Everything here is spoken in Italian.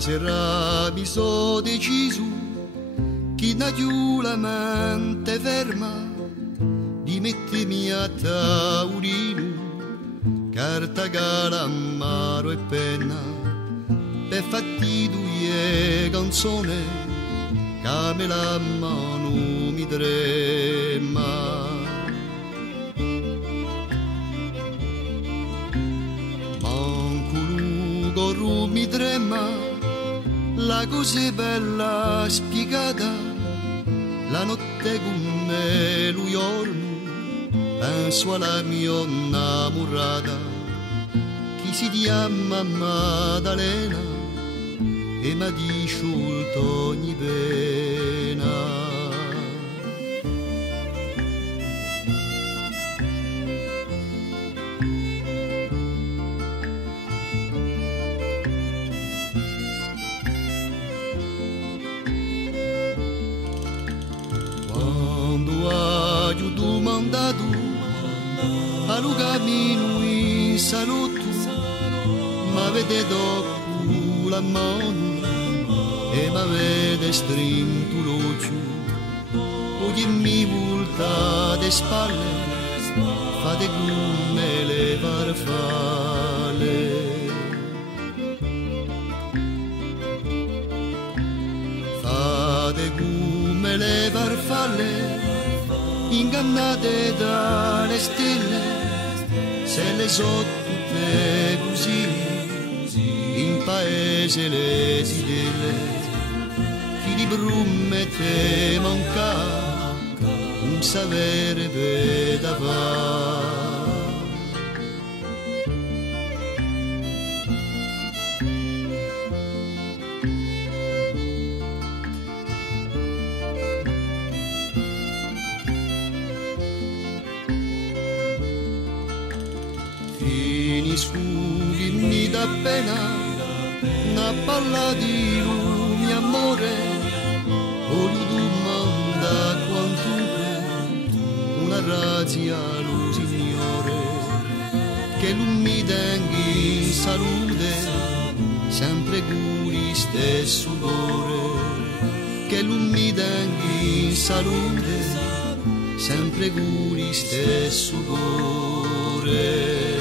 sera mi so deciso che da più la mente ferma di mettermi a tavolino, carta, calamaro e penna, per fatti due canzoni che me la mano mi trema. Manco mi trema, la cosa è bella spiegata, la notte con me lui giorno, penso alla mia innamorata, chi si chiama Maddalena e mi ha disciolto ogni pena. Quando ho domandato al cammino in salotto, m'avete dato la mano e m'avete strinto l'occhio, poi mi voltate spalle, fate come le farfalle. Fate come le farfalle, ingannate dalle stelle, se le so tutte così, in paese le sidelle, chi di brumme te manca, un sapere vedava. Finisco che mi dà pena, una palla di lui amore, voglio domanda quantunque, una razia lo signore, che lui mi tenga in salute, sempre con il stesso cuore, che lui mi tenga in salute, sempre con il stesso cuore.